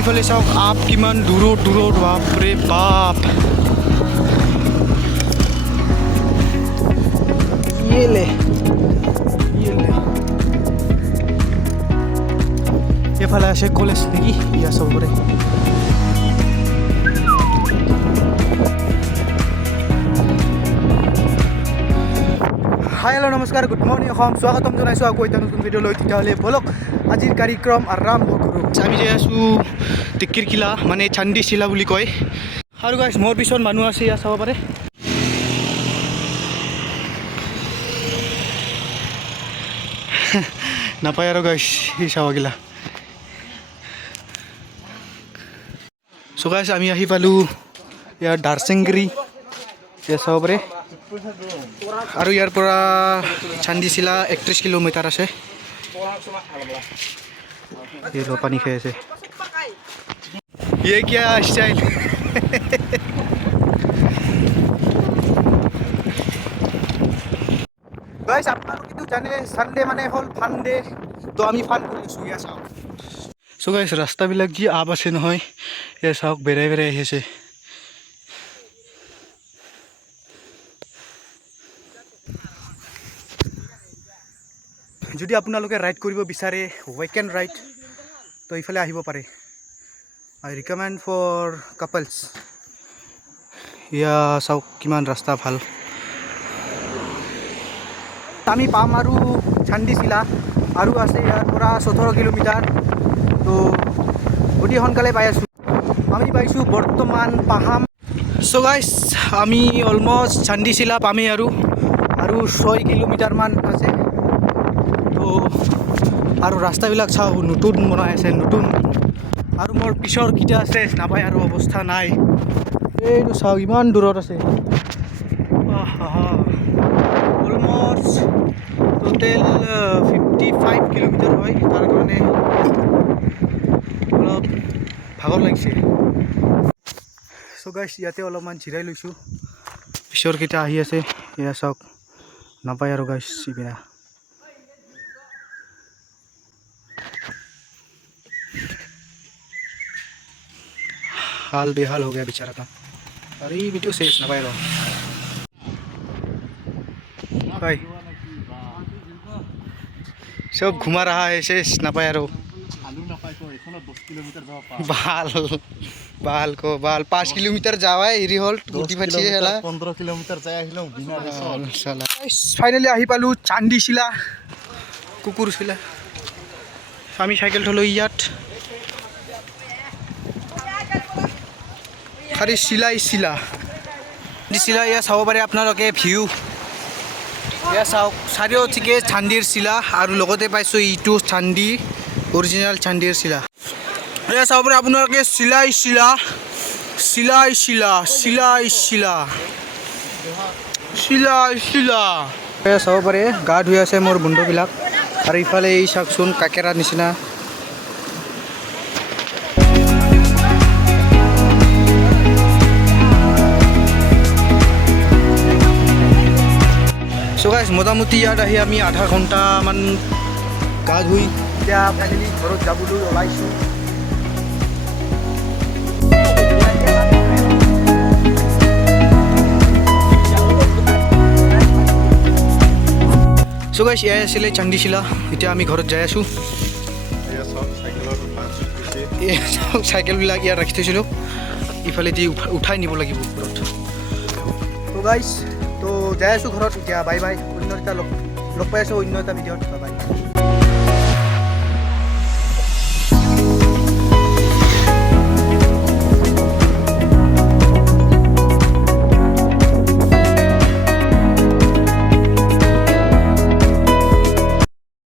ইফালে চাওক আপ কিমান দূৰত দূৰত বাপৰে বাপ ইয়েলে এফালে আছে কলেজ নেকি ইয়া চবৰে হাই হেল্ল' নমস্কাৰ গুড মৰ্ণিং অসম স্বাগতম জনাইছোঁ আকৌ এটা নতুন ভিডিঅ' লৈ তেতিয়াহ'লে ব'লক আজিৰ কাৰ্যক্ৰম আৰম্ভ কৰোঁ আমি যাই আছোঁ টিকিৰকিলা মানে চান্দিশিলা বুলি কয় আৰু গাইছ মোৰ পিছত মানুহ আছে ইয়াত চাব পাৰে নাপায় আৰু গাইছ সি চাবগিলা চ' গাইছ আমি আহি পালোঁ ইয়াৰ দাৰ্জিলিং ইয়াত চাব পাৰে আৰু ইয়াৰ পৰা চান্দিশিলা 31 কিলোমিটাৰ আছে পানী খাই আছে ये क्या स्टाइल गाइस আপোনালোকে তো জানে সানডে মানে হল ফান ডে তো আমি ফান কৰি আছো ইয়া চাওক সো গাইস ৰাস্তাবিলাক যি আপ আছে নহয় ইয়া চাওক বেৰাই বেৰাই আহিছে যদি আপোনালোকে ৰাইড কৰিব বিচাৰে উইকেণ্ড ৰাইড তো ইফালে আহিব পাৰে I recommend for couples ইয়া চাওক কিমান ৰাস্তা ভাল আমি পাম আৰু চান্দিশিলা আৰু আছে ইয়াৰ পৰা 17 কিলোমিটাৰ তো অতি সোনকালে পাই আছোঁ আমি পাইছোঁ বৰ্তমান পাহাম চ' গাইছ আমি অলমষ্ট চান্দিশিলা পামেই আৰু 6 কিলোমিটাৰমান আছে তো আৰু ৰাস্তাবিলাক চাওক নতুন বনাই আছে নতুন আৰু মোৰ পিছৰ কিটা আছে নাপায় আৰু অৱস্থা নাই এইটো চাওক ইমান দূৰত আছে অলমষ্ট টোটেল 55 কিলোমিটাৰ হয় তাৰ কাৰণে অলপ ভাগৰ লাগিছে চ' গাইছ ইয়াতে অলপমান জিৰাই লৈছোঁ পিছৰ কিটা আহি আছে এয়া চাওক নাপায় আৰু গাইছ ইপিনে हाल बेहाल हो गया बेचारा का अरे वीडियो शेष ना पाए भाई सब घुमा रहा है शेष ना पाए बाल बाल को बाल 5 किलोमीटर जावा हेरी हल गुटी फाटी हेला 15 किलोमीटर जाय আহিলো বিনা রেসল ফাইনালি আহি পালো চান্দিশিলা কুকুৰশিলা আমি সাইকেল থলো ইয়াত খালি শিলা ইয়া চাব পাৰে আপোনালোকে ভিউ ইয়া চাওক চাৰিওটিকে চান্দিৰ শিলা আৰু লগতে পাইছোঁ ইটো চান্দি অৰিজিনেল চান্দিৰ শিলা ইয়া চাব পাৰে আপোনালোকে শিলা ইয়া চাব পাৰে গা ধুই আছে মোৰ বন্ধুবিলাক আৰু ইফালে এই চাওকচোন কাকেৰা নিচিনা So guys, মোটামুটি ইয়াত আহি আমি আধা ঘণ্টামান গা ধুই এতিয়া ফাইনেলি ঘৰত যাবলৈ ওলাইছোঁ So guys, এয়াই আছিলে চান্দিশিলা এতিয়া আমি ঘৰত যাই আছোঁ চাইকেলবিলাক ইয়াত ৰাখি থৈছিলোঁ ইফালেদি উঠাই নিব লাগিব ঘৰত So guys, তো যাই আছোঁ ঘৰত এতিয়া বাই বাই অন্য এটা লগ পাই আছোঁ অন্য এটা ভিডিঅ'ত